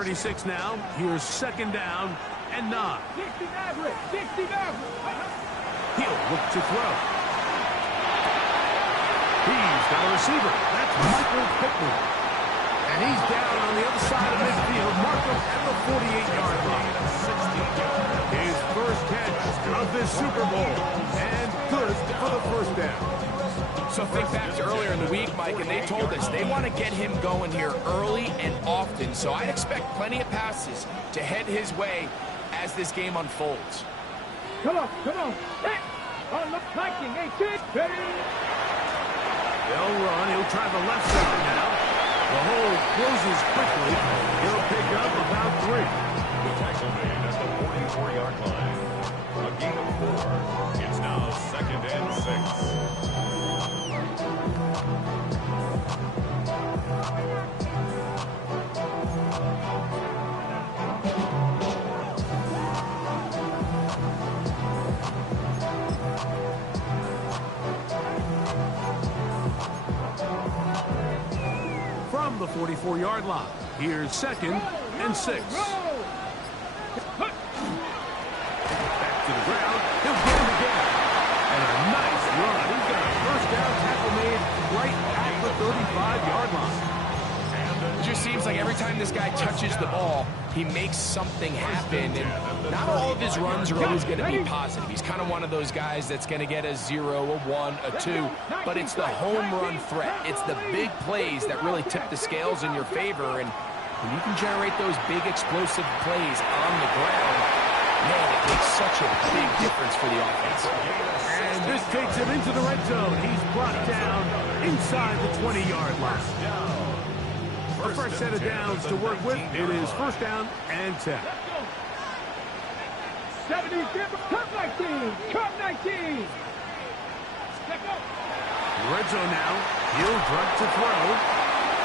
36 now. Here's second down and 9. 60 Maverick. 60 Maverick. He'll look to throw. He's got a receiver. That's Michael Pittman. And he's down on the other side of midfield. Mark him at the 48-yard line. His first catch of this Super Bowl. And good for the first down. So think back to earlier in the week, Mike, and they told us they want to get him going here early and often. So I'd expect plenty of passes to head his way as this game unfolds. Come on, come on. Hey, on the Viking, 18, ready. They'll run. He'll try the left side now. The hole closes quickly. He'll pick up about 3. The tackle made at the 44-yard line. A gain of 4. It's now 2nd and 6. From the 44-yard line, here's 2nd and 6. Back to the ground. He'll get him again. And a nice run. He's got a first down tackle made right at the 35-yard line. It just seems like every time this guy touches the ball, he makes something happen. And not all of his runs are always going to be positive. He's kind of one of those guys that's going to get a 0, a 1, a 2. But it's the home run threat. It's the big plays that really tip the scales in your favor. And when you can generate those big explosive plays on the ground, man, it makes such a big difference for the offense. And this takes him into the red zone. He's brought down inside the 20-yard line. The first set of downs to work with. It is first down and 10. 70, come 19, come 19. Red zone now. He'll drop to throw.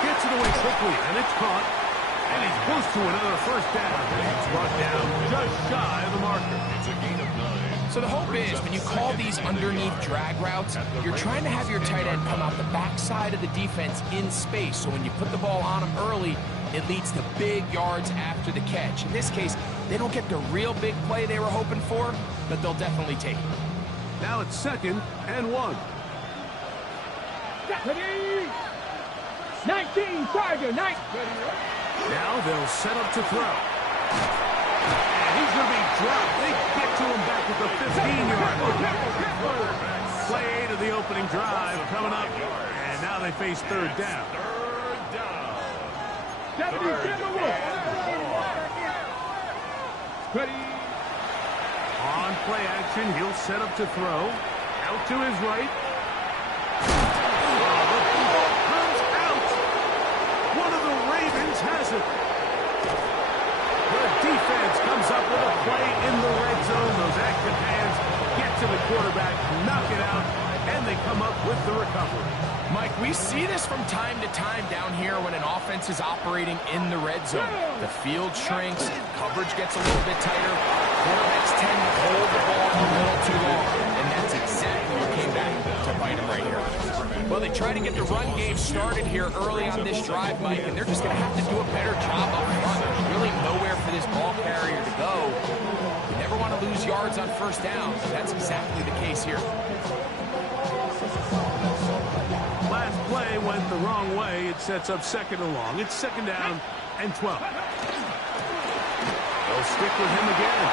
Gets it away quickly, and it's caught. And he's close to another first down. He's brought down just shy of the marker. It's a gain of 9. So the hope is when you call these underneath drag routes, you're trying to have your tight end come out the backside of the defense in space. So when you put the ball on him early, it leads to big yards after the catch. In this case, they don't get the real big play they were hoping for, but they'll definitely take it. Now it's 2nd and 1. 19, Tiger, 19. Now they'll set up to throw. And he's going to be dropped. They get to him back at the 15-yard line. Play to the opening drive coming up. And now they face third down. On play action, he'll set up to throw. Out to his right. Oh, the ball comes out. One of the Ravens has it. The defense comes up with a play in the red zone. Those active hands get to the quarterback, knock it out, and they come up with the recovery. Mike, we see this from time to time down here when an offense is operating in the red zone. The field shrinks, coverage gets a little bit tighter, quarterbacks tend to hold the ball a little too long, and that's exactly what came back to bite them right here. Well, they try to get the run game started here early on this drive, Mike, and they're just going to have to do a better job up front. There's really nowhere for this ball carrier to go. You never want to lose yards on first down, but that's exactly the case here. Last play went the wrong way. It sets up 2nd and long. It's 2nd down and 12. They'll stick with him again.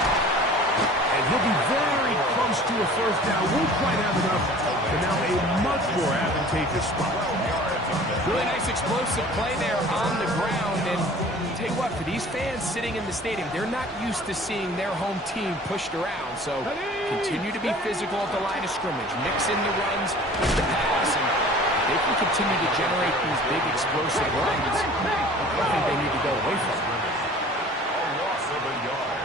And he'll be very close to a first down. Won't quite have enough, but now a much more advantageous spot. Really nice explosive play there on the ground. And I'll tell you what, for these fans sitting in the stadium, they're not used to seeing their home team pushed around. So continue to be physical at the line of scrimmage. Mix in the runs with the pass. And they can continue to generate these big explosive runs. I think they need to go away from them. A loss of a yard.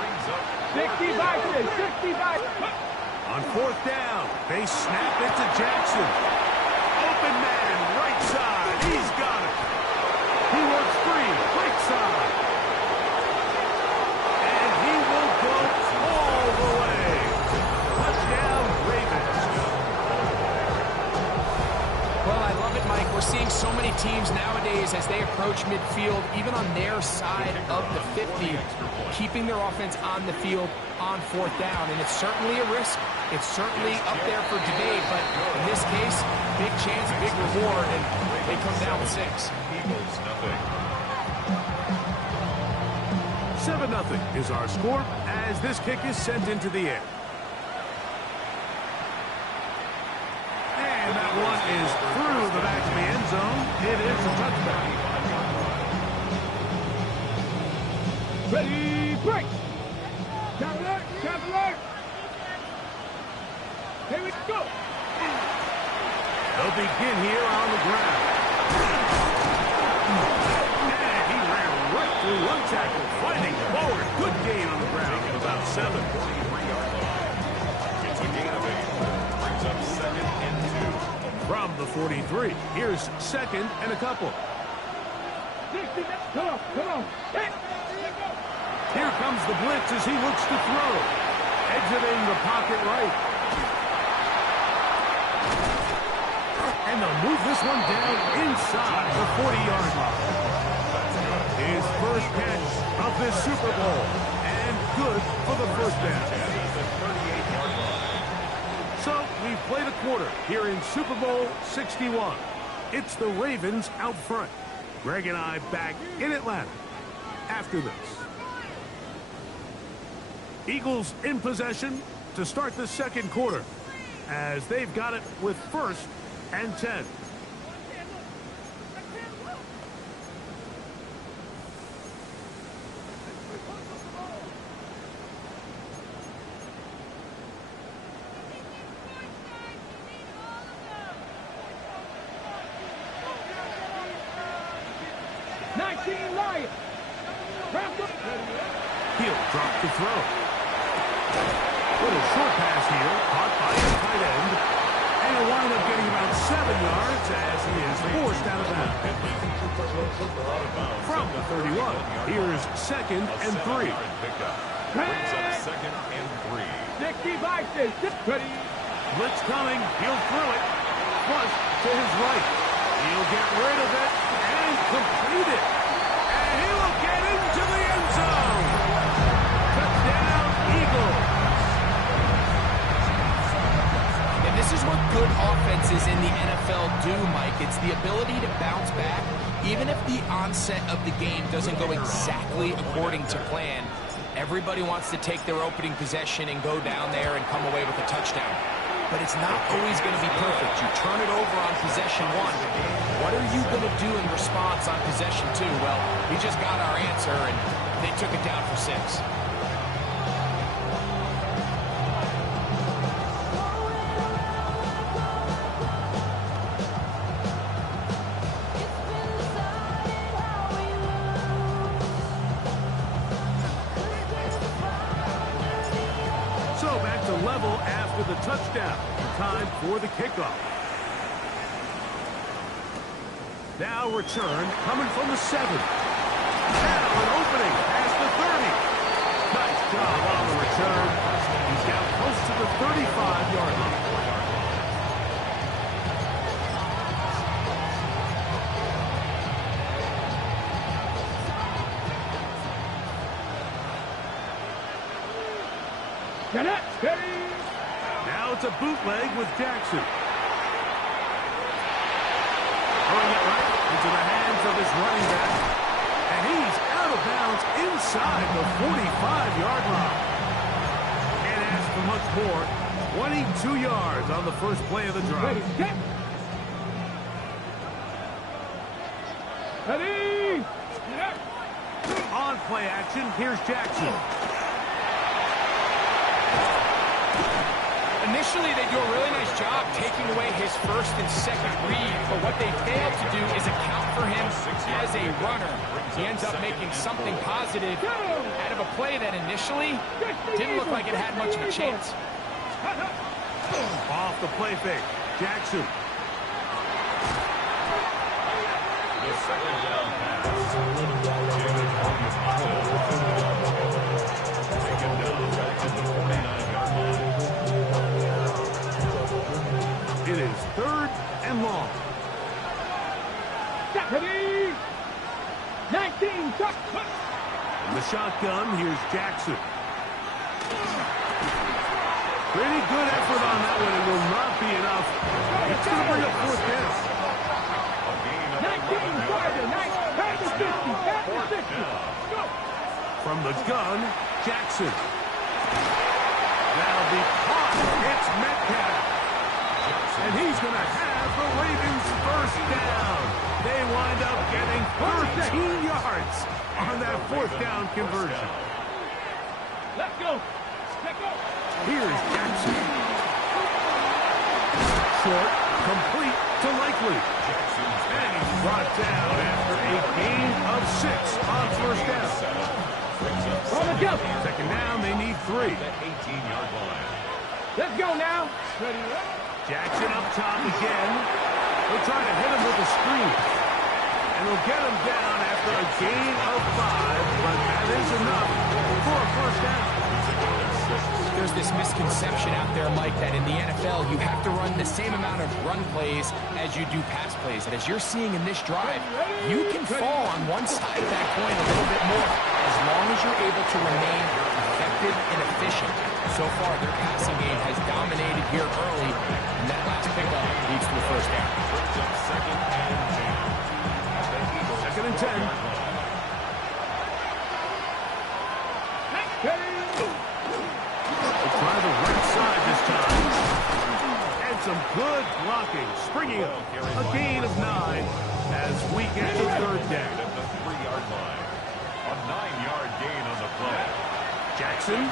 Brings up 60 Vikings, 60 Vikings. On 4th down, they snap it to Jackson. Open man, right side. He's got it. He works free, right side. And he will go all the way. Touchdown, Ravens. Well, I love it, Mike. We're seeing so many teams nowadays is as they approach midfield, even on their side of the 50, keeping their offense on the field on 4th down. And it's certainly a risk. It's certainly up there for debate, but in this case, big chance, big reward, and they come down with 6. Eagles, nothing. 7-0 is our score as this kick is sent into the air. And that one is through the back of the end zone. It is a touchdown. Ready, break! Traveler, traveler! Here we go! They'll begin here on the ground. And he ran right through one tackle, fighting forward. Good gain on the ground of about 7. It's a gain of 8. Brings up 2nd and 2. From the 43, here's 2nd and a couple. Come on, come on! Hey! Here comes the blitz as he looks to throw. Exiting the pocket right. And they'll move this one down inside the 40-yard line. His first catch of this Super Bowl. And good for the first down. So we've played a quarter here in Super Bowl 61. It's the Ravens out front. Greg and I back in Atlanta after this. Eagles in possession to start the second quarter as they've got it with 1st and 10. He'll drop the throw. Little short pass here, caught by a tight end. And he'll wind up getting about 7 yards as he is forced out of bounds. From the 31, here's 2nd and 3. Brings up 2nd and 3. 6 devices, ready! Blitz coming, he'll throw it. Flush to his right. He'll get rid of it and complete it. And he will get into the end zone. Touchdown, Eagles. And this is what good offenses in the NFL do, Mike. It's the ability to bounce back, even if the onset of the game doesn't go exactly according to plan. Everybody wants to take their opening possession and go down there and come away with a touchdown. But it's not always going to be perfect. You turn it over on possession 1. What are you going to do in response on possession 2? Well, we just got our answer, and they took it down for 6. So back to level after the touchdown. Time for the kickoff. Now return coming from the 7. Now an opening past the 30. Nice job on the return. He's down close to the 35-yard line. Get it, steady! Now it's a bootleg with Jackson. Throwing it right into the hands of his running back. And he's out of bounds inside the 45-yard line. Can't ask for much more. 22 yards on the first play of the drive. Ready, get! Ready! On play action, here's Jackson. Initially, they do a really nice job taking away his first and second read, but what they failed to do is account for him as a runner. He ends up making something positive out of a play that initially didn't look like it had much of a chance. Off the play fake, Jackson. The second down pass. Taken down at the 49-yard line. It is 3rd and long. Ready! In the shotgun, here's Jackson. Pretty good effort on that one. It will not be enough. It's going to bring up fourth down. 19 farther, 9, pass the 50, pass the 50. Go. From the gun, Jackson. Now the punt hits Metcalf. And he's going to have the Ravens first down. They wind up getting 13 yards on that fourth down conversion. Let's go. Let's go. Here's Jackson. Short, complete to Likely. And he's brought down after a gain of 6 on first down. On the jump. Second down, they need 3. 18-yard line. Let's go now. Ready, Jackson up top again. They'll try to hit him with a screen. And they'll get him down after a gain of 5, but that is enough for a first down. There's this misconception out there, Mike, that in the NFL you have to run the same amount of run plays as you do pass plays. And as you're seeing in this drive, you can fall on one side of that coin a little bit more as long as you're able to remain effective and efficient. So far, their passing game has dominated here early, and that last pickup leads to the first down. Second and 10. They try the right side this time. And some good blocking. Springing up a gain of 9 as we get the third down. At the 3-yard line. A 9-yard gain on the play. Jackson.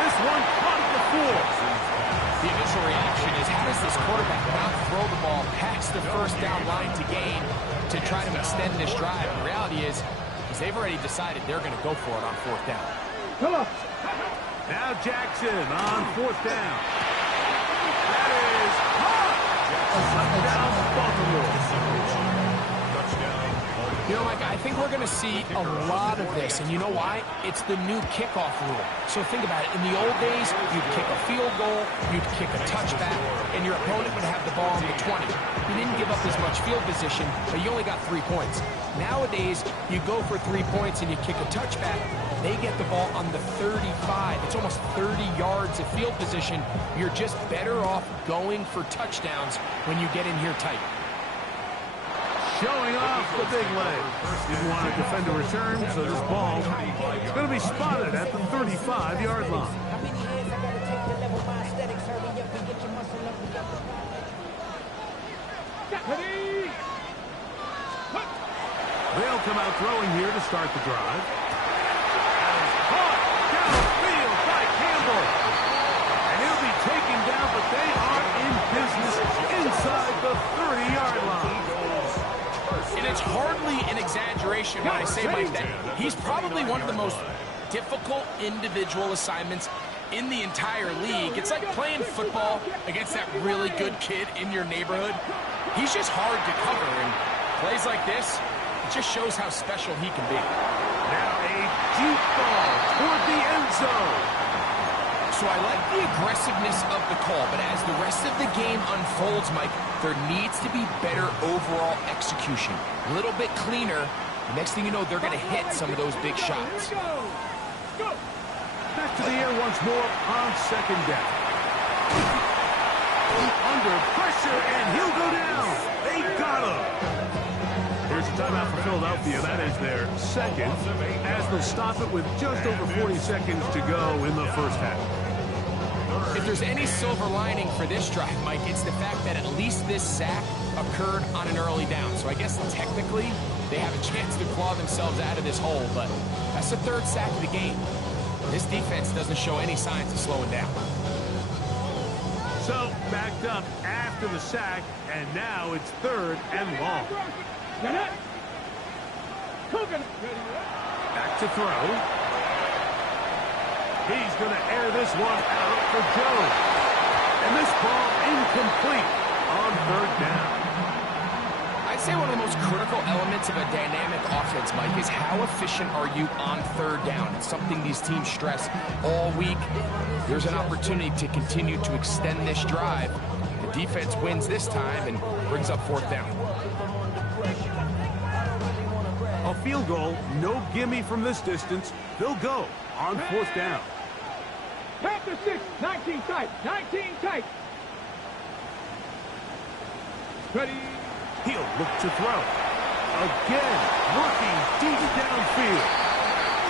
This one caught at the 4. The initial reaction is, how does this quarterback not throw the ball past the first down line to gain to try to extend this drive? And the reality is they've already decided they're going to go for it on fourth down. Come on. Now Jackson on fourth down. That is caught. Touchdown Baltimore. You know, Mike, I think we're going to see a lot of this, and you know why? It's the new kickoff rule. So think about it. In the old days, you'd kick a field goal, you'd kick a touchback, and your opponent would have the ball on the 20. You didn't give up as much field position, but you only got 3 points. Nowadays, you go for 3 points and you kick a touchback, they get the ball on the 35. It's almost 30 yards of field position. You're just better off going for touchdowns when you get in here tight. Showing off the big leg. Didn't want to defend a return, so this ball is going to be spotted at the 35-yard line. They'll come out throwing here to start the drive. And it's caught downfield by Campbell. And he'll be taken down, but they are in business inside the 30-yard line. And it's hardly an exaggeration when I say, Mike, that he's probably one of the most difficult individual assignments in the entire league. It's like playing football against that really good kid in your neighborhood. He's just hard to cover, and plays like this, it just shows how special he can be. Now a deep ball toward the end zone. So I like the aggressiveness of the call, but as the rest of the game unfolds, Mike, there needs to be better overall execution. A little bit cleaner. The next thing you know, they're going to hit some of those big shots. Back to the air once more on second down. Under pressure, and he'll go down. They got him. Here's a timeout for Philadelphia. That is their second, as they'll stop it with just over 40 seconds to go in the first half. If there's any silver lining for this drive, Mike, it's the fact that at least this sack occurred on an early down. So I guess technically they have a chance to claw themselves out of this hole, but that's the third sack of the game. This defense doesn't show any signs of slowing down. So backed up after the sack, and now it's third and long. Back to throw. He's going to air this one out for Jones. And this ball incomplete on third down. I'd say one of the most critical elements of a dynamic offense, Mike, is how efficient are you on third down. It's something these teams stress all week. There's an opportunity to continue to extend this drive. The defense wins this time and brings up fourth down. A field goal. No gimme from this distance. They'll go on 4th down. Pass to 6, 19 tight, 19 tight. Ready. He'll look to throw. Again, working deep downfield.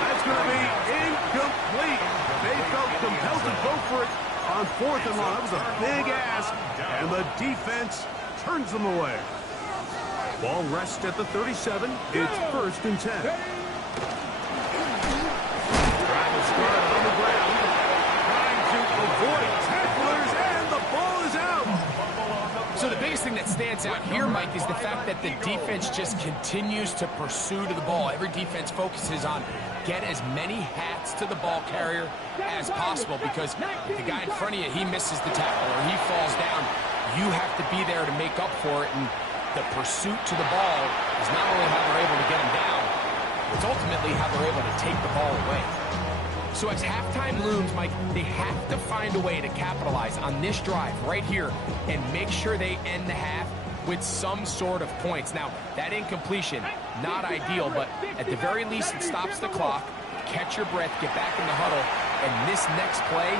That's going to be incomplete. They felt compelled to go for it on 4th and long. That was a big ask, and the defense turns them away. Ball rests at the 37. It's 1st and 10. Trying to start on the ground. Trying to avoid tacklers, and the ball is out. So the biggest thing that stands out here, Mike, is the fact that the defense just continues to pursue to the ball. Every defense focuses on get as many hats to the ball carrier as possible, because if the guy in front of you, he misses the tackle or he falls down, you have to be there to make up for it. And the pursuit to the ball is not only how they're able to get him down, it's ultimately how they're able to take the ball away. So as halftime looms, Mike, they have to find a way to capitalize on this drive right here and make sure they end the half with some sort of points. Now, that incompletion, not ideal, but at the very least, it stops the clock. Catch your breath, get back in the huddle, and this next play,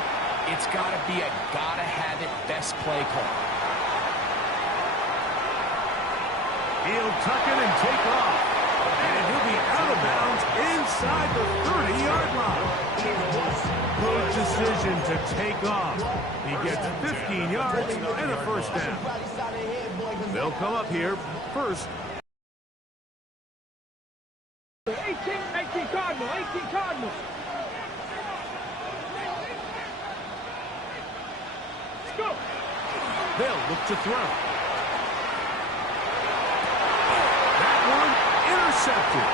it's got to be a gotta-have-it best play call. He'll tuck it and take off. And he'll be out of bounds inside the 30-yard line. Good decision to take off. He gets 15 yards and a 1st down. They'll come up here 1st. 18 Cardinal, 18 Cardinal. Let's go. They'll look to throw. Intercepted.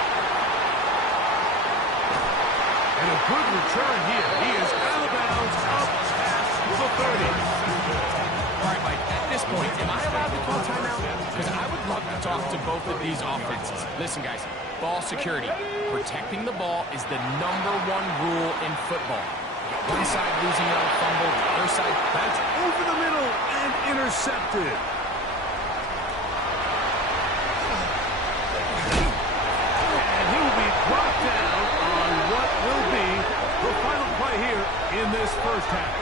And a good return here. He is out of bounds up past the 30. All right, Mike, at this point, am I allowed to call timeout? Because I would love to talk to both of these offenses. Listen, guys, ball security. Protecting the ball is the #1 rule in football. One side losing on a fumble, the other side. That's over the middle and intercepted. In this 1st half.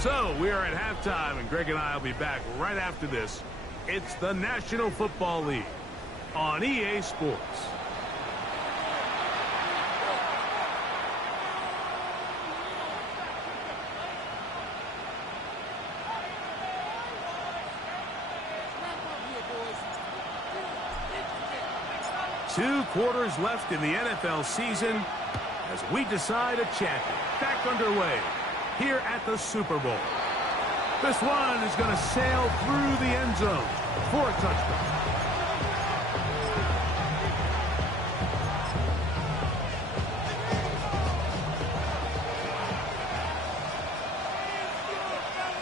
So we are at halftime, and Greg and I will be back right after this. It's the National Football League on EA Sports. Two quarters left in the NFL season as we decide a champion. Back underway here at the Super Bowl. This one is going to sail through the end zone for a touchdown.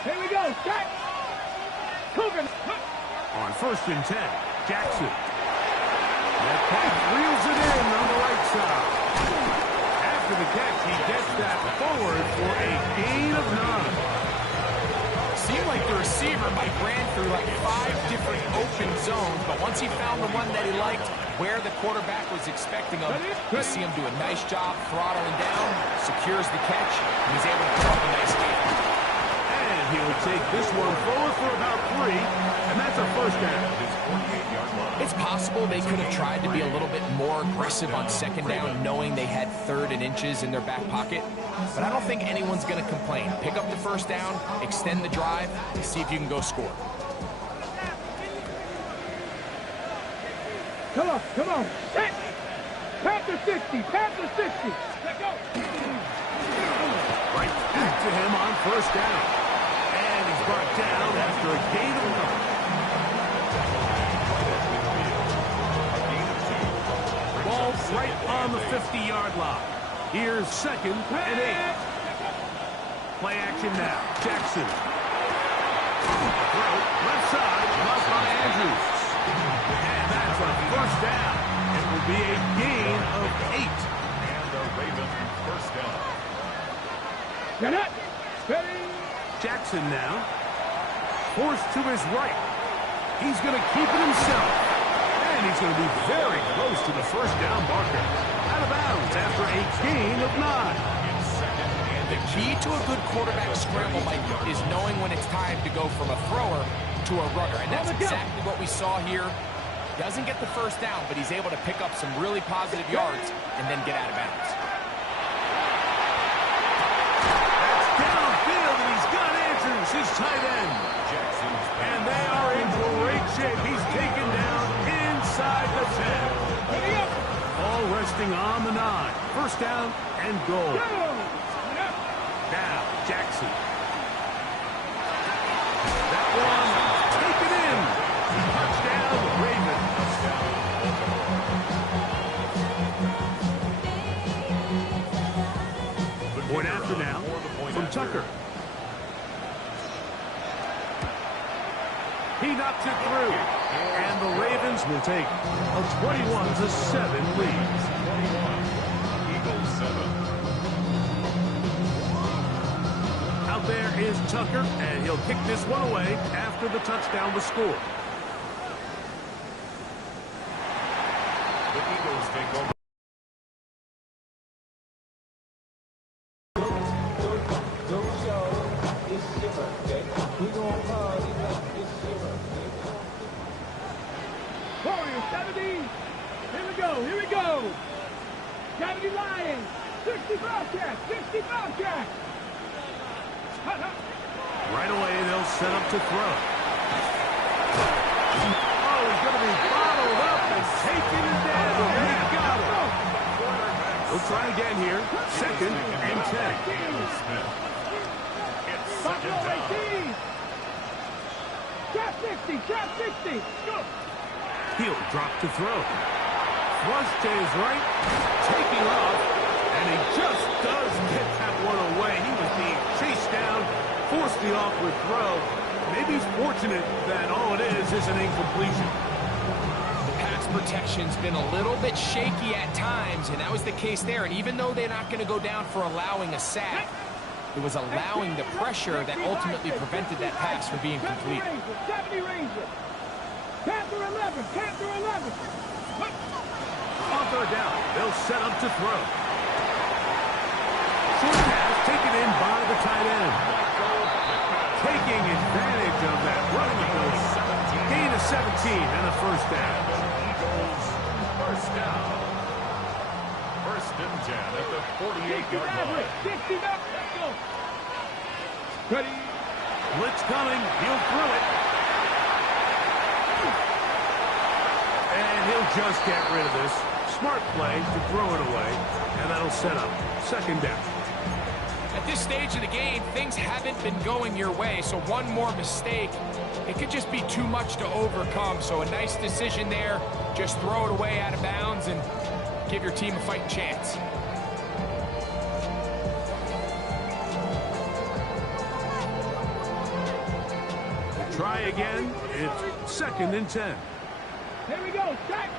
Here we go, Jack. Cougar. On 1st and 10, Jackson. That pass reels it in on the right side. After the catch, he gets that forward for a gain of 9. Seemed like the receiver, Mike, ran through like 5 different open zones, but once he found the one that he liked, where the quarterback was expecting him, you see him do a nice job throttling down, secures the catch, and he's able to throw a nice game. And he'll take this one forward for about 3, and that's a 1st down. It's possible they could have tried to be a little bit more aggressive on 2nd down, knowing they had 3rd and inches in their back pocket. But I don't think anyone's going to complain. Pick up the 1st down, extend the drive, and see if you can go score. Come on. Set. Panther 60, Panther 60. Let go. Right back to him on 1st down. And he's brought down after a gain of 9. Right on the 50-yard line. Here's 2nd and 8. Play action now. Jackson. Throw, left side, left by Andrews. And that's a 1st down. It will be a gain of 8. And the Ravens 1st down. Get it. Ready. Jackson now. Forced to his right. He's going to keep it himself. he's going to be very close to the first down marker. Out of bounds after a gain of 9. The key to a good quarterback scramble, Mike, is knowing when it's time to go from a thrower to a runner. And that's exactly what we saw here. Doesn't get the first down, but he's able to pick up some really positive yards and then get out of bounds. That's downfield, and he's got Andrews, his tight end. And they are in great shape. He's taken down inside the 10. All resting on the 9. First down and goal. Now, Jackson. That one, taken in. Touchdown, Ravens. Point after now from Tucker. He knocks it through. And the Ravens will take a 21-7 lead. Eagles 7. Out there is Tucker, and he'll kick this one away after the touchdown was scored. The Eagles take over. Warriors 70. Here we go. 70 Lions. 65 Cats. 65 Cats. Right away, they'll set up to throw. Oh, he's going to be bottled up and taken down. And he got it. We'll try again here. Second and 10. It's second down. Trap 60. Trap 60. Go. He'll drop to throw. Thrust to his right. Taking off. And he just does get that one away. He was being chased down. Forced the awkward throw. Maybe he's fortunate that all it is an incompletion. The pass protection's been a little bit shaky at times, and that was the case there. And even though they're not going to go down for allowing a sack, it was allowing the pressure that ultimately prevented that pass from being complete. 70 Rangers. Panther 11. Panther 11. On third down, they'll set up to throw. Short pass taken in by the tight end. Taking advantage of that running ability. Gain of 17 and a first down. Eagles first down. First and 10 at the 48-yard line. 60 up. Go. Ready. Blitz coming. He'll throw it. And he'll just get rid of this. Smart play to throw it away. And that'll set up second down. At this stage of the game, things haven't been going your way, so one more mistake, it could just be too much to overcome. So a nice decision there. Just throw it away out of bounds and give your team a fighting chance. Try again. It's second and 10. Here we go. Check.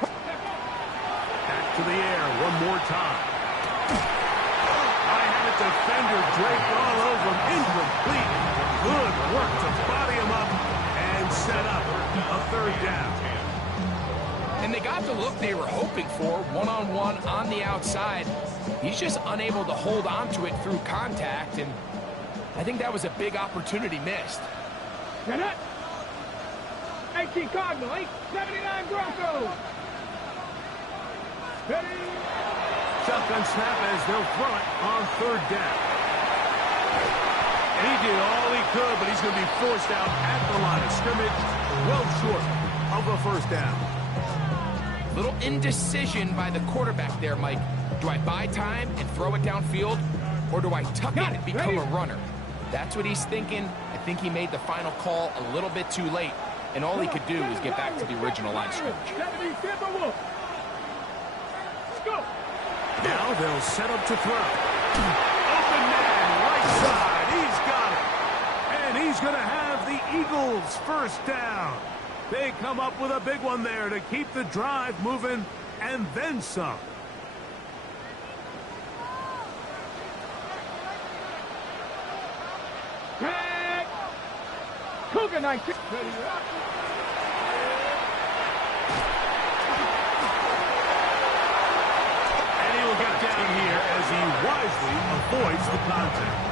Back to the air one more time. High-handed defender draped all over him. Incomplete. Good work to body him up and set up a third down. And they got the look they were hoping for, one-on-one on the outside. He's just unable to hold on to it through contact, and I think that was a big opportunity missed. Get it. 18 Cardinal, 79 Broncos. Ready. Shotgun snap as they'll throw it on third down. And he did all he could, but he's going to be forced out at the line of scrimmage, well short of a first down. Little indecision by the quarterback there, Mike. Do I buy time and throw it downfield, or do I tuck it and become a runner? That's what he's thinking. I think he made the final call a little bit too late, and all he could do was get back to the original line of scrimmage. Now they'll set up to throw. Open man, right side. He's got it. And he's going to have the Eagles first down. They come up with a big one there to keep the drive moving and then some. Cougar 19. quickly avoids the contact.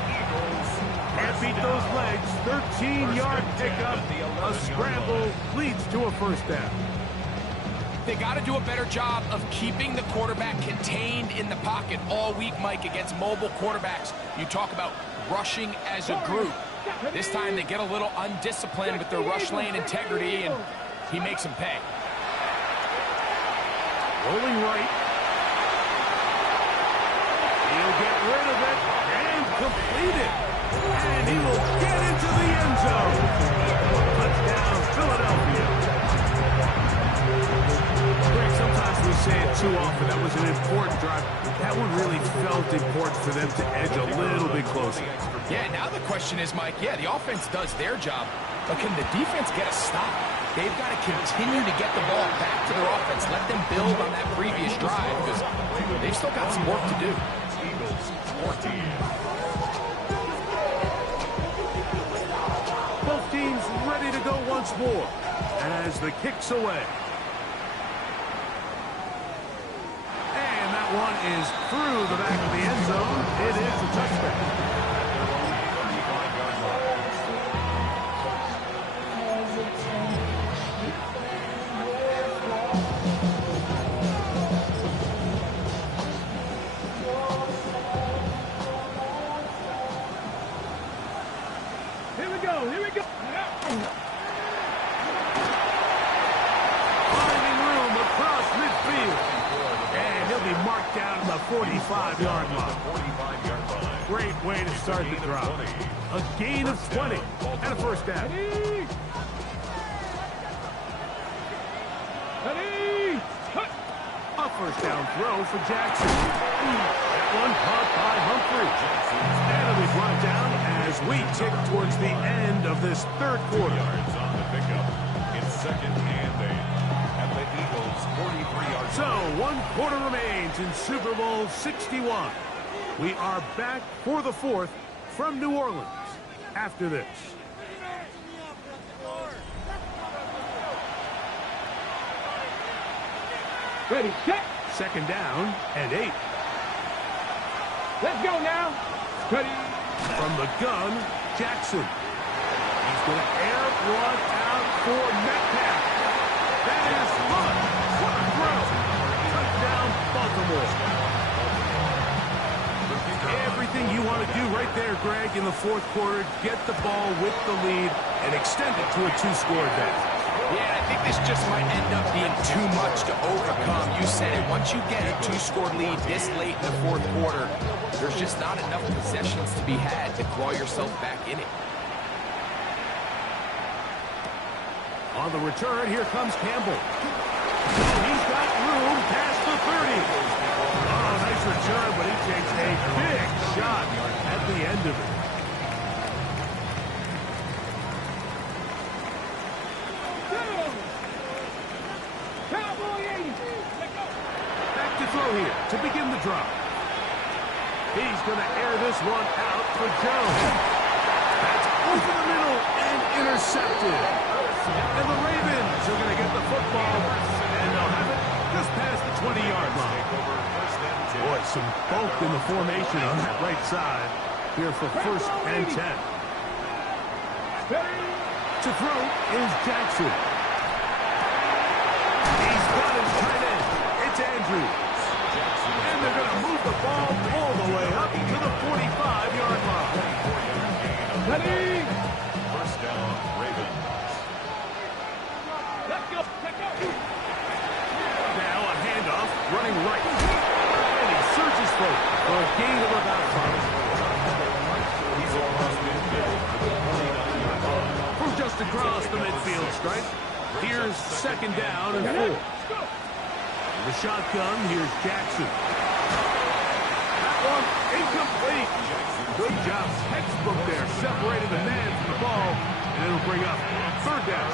Can't beat those legs. 13-yard pickup. A scramble leads to a first down. They got to do a better job of keeping the quarterback contained in the pocket all week, Mike, against mobile quarterbacks. You talk about rushing as a group. This time they get a little undisciplined with their rush lane integrity, and he makes them pay. Rolling right. He'll get rid of it and complete it. And he will get into the end zone. Touchdown, Philadelphia. Greg, sometimes we say it too often. That was an important drive. That one really felt important for them to edge a little bit closer. Yeah, now the question is, Mike, yeah, the offense does their job, but can the defense get a stop? They've got to continue to get the ball back to their offense. Let them build on that previous drive because they've still got some work to do. Eagles 14. Both teams ready to go once more as the kick's away. And that one is through the back of the end zone. It is a touchdown. Here we go. Finding room across midfield. And he'll be marked down to the 45-yard line. Great way to start the drive. A gain of 20 and a first down. A first down throw for Jackson. That one caught by Humphrey. And it'll be brought down as we tick towards the end of this third quarter. Yards on the pickup. It's second and 8. And the Eagles 43-yard. So 1 quarter remains in Super Bowl 61. We are back for the fourth from New Orleans after this. Ready, set. Second down and 8. Let's go now. Ready. From the gun, Jackson. He's going to air one out for Metcalf. That is fun. What a throw. Touchdown, Baltimore. Everything you want to do right there, Greg, in the fourth quarter. Get the ball with the lead and extend it to a 2-score advantage. Yeah, I think this just might end up being too much to overcome. You said it. Once you get a 2-score lead this late in the fourth quarter, there's just not enough possessions to be had to claw yourself back in it. On the return, here comes Campbell. He's got room past the 30. Oh, nice return, but he takes a big shot at the end of it. Back to throw here to begin the drive. He's going to air this one out for Jones. That's over the middle and intercepted. And the Ravens are going to get the football, and they'll have it just past the 20-yard line. Boy, some bulk in the formation on that right side here for first and 10. To throw is Jackson. He's got his tight end. It's Andrews. And they're going to move the ball all the way up to the 45-yard line. Ready. First down, Ravens. Let's go. Let's go. Now a handoff, running right. And he surges forward for a gain of about 5. From just across the midfield stripe, here's second down and 4. The shotgun, here's Jackson. That one incomplete. Good job, textbook there, separating the man from the ball, and it'll bring up third down.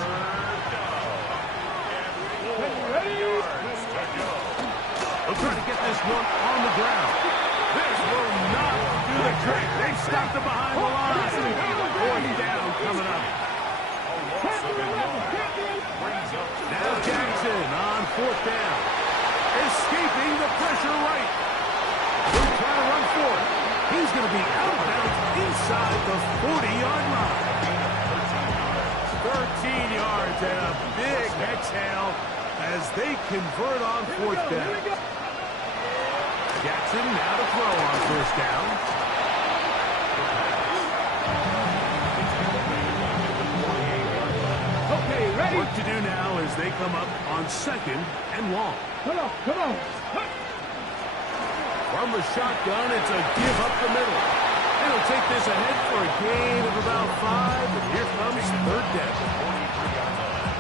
They'll try to get this one on the ground. This will not do the trick. They've stopped it behind the line. Fourth down coming up. Now Jackson on fourth down. Escaping the pressure right. He'll try to run for it. He's going to be out of bounds inside the 40-yard line. 13 yards and a big exhale as they convert on fourth down. Jackson now to throw on first down. Okay, ready? What to do now as they come up on second and long. Come on, come on. From the shotgun, it's a give up the middle. And he'll take this ahead for a gain of about 5, and here comes third down.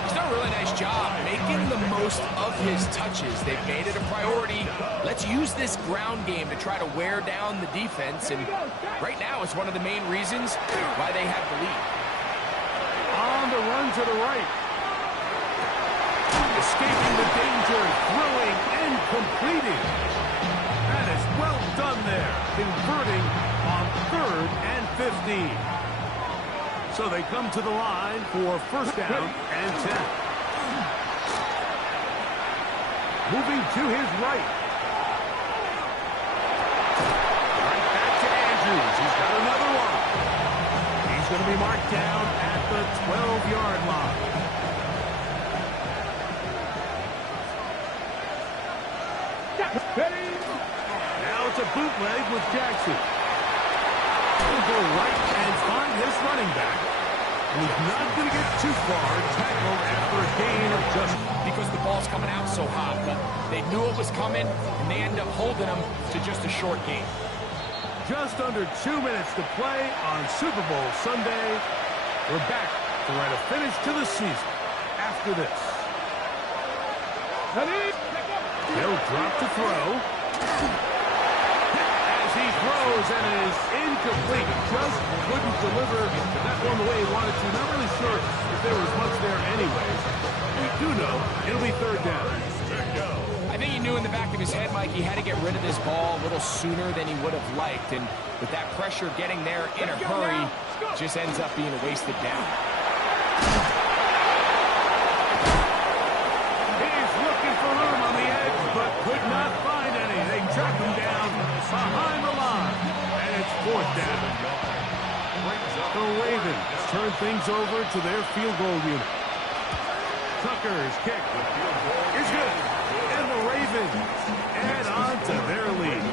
He's done a really nice job making the most of his touches. They've made it a priority. Let's use this ground game to try to wear down the defense, and right now it's one of the main reasons why they have the lead. On the run to the right. Escaping the danger, throwing and completing. That is well done there, converting on 3rd and 15. So they come to the line for first down and 10. Moving to his right. Right back to Andrews. He's got another one. He's going to be marked down at the 12-yard line. Now it's a bootleg with Jackson. He'll go right and find his running back. And he's not going to get too far. Tackled after a gain of just... Because the ball's coming out so hot, but they knew it was coming, and they end up holding him to just a short gain. Just under 2 minutes to play on Super Bowl Sunday. We're back to write a finish to the season after this. He'll drop to throw. As he throws, and it is incomplete. Just couldn't deliver that one the way he wanted to. Not really sure if there was much there anyways. We do know it'll be third down. I think he knew in the back of his head, Mike, he had to get rid of this ball a little sooner than he would have liked. And with that pressure getting there in a hurry, just ends up being a wasted down. He's looking for room on the edge, but could not find any. They track him down behind the line, and it's fourth down. The Ravens turn things over to their field goal unit. Tucker's kick is good, and the Ravens add on to their lead.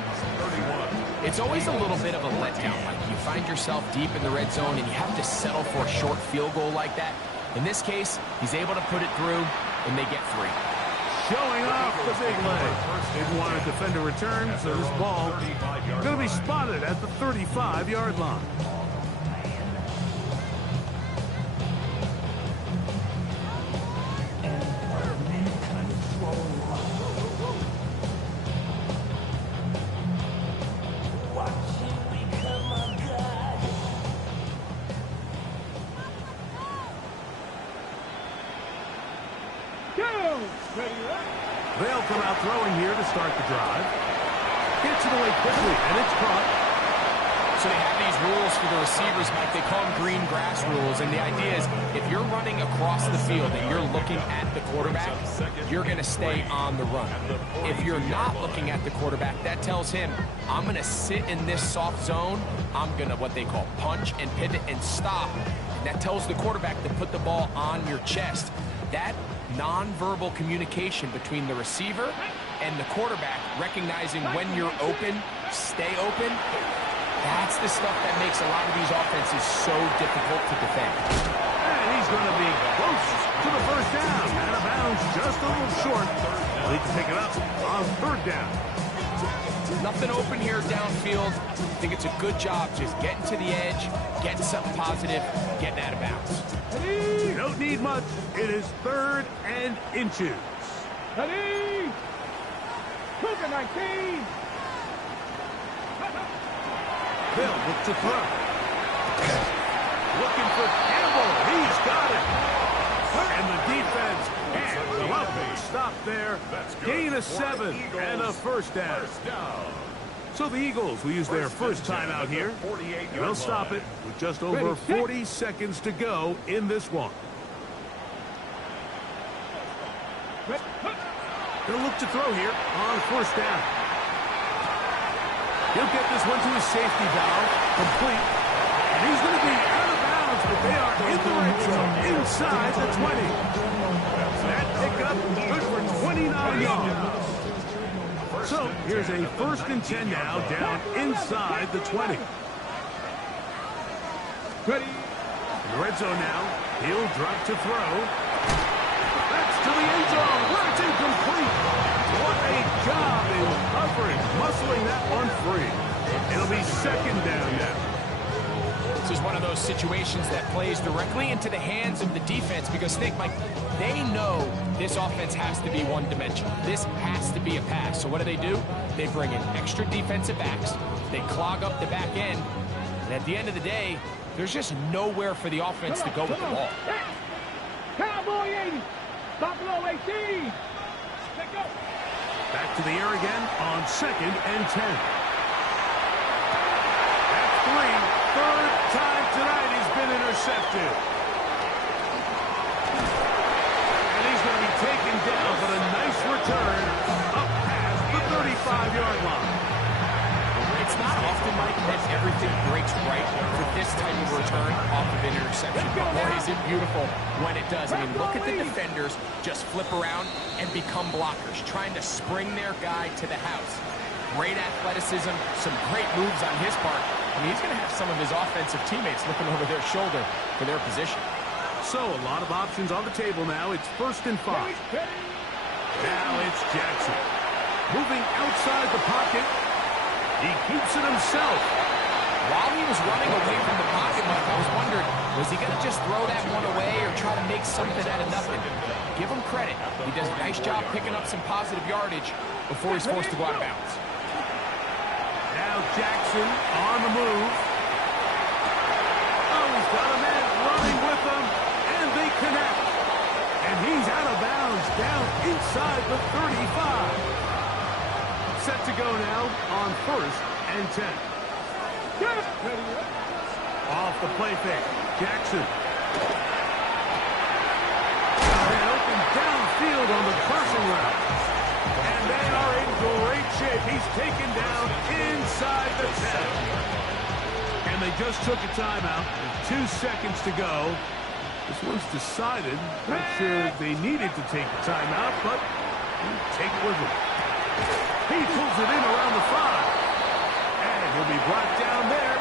It's always a little bit of a letdown. Like you find yourself deep in the red zone, and you have to settle for a short field goal like that. In this case, he's able to put it through, and they get 3. Showing off the big leg. Didn't want to defend a return, so this ball going to be spotted at the 35-yard line. They'll come out throwing here to start the drive. Gets it away quickly, and it's caught. So they have these rules for the receivers, Mike. They call them green grass rules. And the idea is if you're running across the field and you're looking at the quarterback, you're going to stay on the run. If you're not looking at the quarterback, that tells him, I'm going to sit in this soft zone. I'm going to what they call punch and pivot and stop. And that tells the quarterback to put the ball on your chest. That nonverbal communication between the receiver and the quarterback, recognizing when you're open, stay open, that's the stuff that makes a lot of these offenses so difficult to defend. And he's going to be close to the first down. Out of bounds, just a little short. He can pick it up on third down. Nothing open here downfield. I think it's a good job just getting to the edge, getting something positive, getting out of bounds. You don't need much. It is 3rd and inches. Ready? Cougar 19. They'll look to throw. Looking for Campbell. He's got it. And the defense can't lovely stop there. Gain of 7 and a first down. So the Eagles will use their first timeout here. They'll stop it with just over 40 seconds to go in this one. They'll look to throw here on first down. He'll get this one to his safety valve, complete. And he's going to be out of bounds, but they are in the red zone, inside the 20. That pickup, good for 29 yards. So here's a 1st and 10 now, down inside the 20. Ready. In the red zone now, he'll drop to throw. That's to the end zone, where it's incomplete. What a job in coverage, muscling that one free. It'll be 2nd down now. This is one of those situations that plays directly into the hands of the defense because, think, Mike, they know this offense has to be one-dimensional. This has to be a pass. So what do? They bring in extra defensive backs. They clog up the back end. And at the end of the day, there's just nowhere for the offense to go with the ball. Cowboy 80. Buffalo 18. Let go. Back to the air again on 2nd and 10. That's 3. 3rd time tonight he's been intercepted. And he's going to be taken down, but a nice return up past the 35-yard line. It's not often, Mike, that everything breaks right for this type of return off of an interception. But boy, is it beautiful when it does. I mean, look at the defenders just flip around and become blockers, trying to spring their guy to the house. Great athleticism, some great moves on his part. I mean, he's going to have some of his offensive teammates looking over their shoulder for their position. So a lot of options on the table now. It's 1st and 5. Now it's Jackson. Moving outside the pocket. He keeps it himself. While he was running away from the pocket, Mike, I was wondering, was he going to just throw that one away or try to make something out of nothing? Give him credit. He does a nice job picking up some positive yardage before he's forced to go out of bounds. Now Jackson on the move. Oh, he's got a man running with him, and they connect. And he's out of bounds down inside the 35. Set to go now on 1st and 10. Off the play fake. Jackson. And open downfield on the crossing route. And they are in great shape. He's taken down inside the 10. And they just took a timeout. 2 seconds to go. This one's decided. Not sure they needed to take the timeout, but take it with them. He pulls it in around the 5. And he'll be brought down there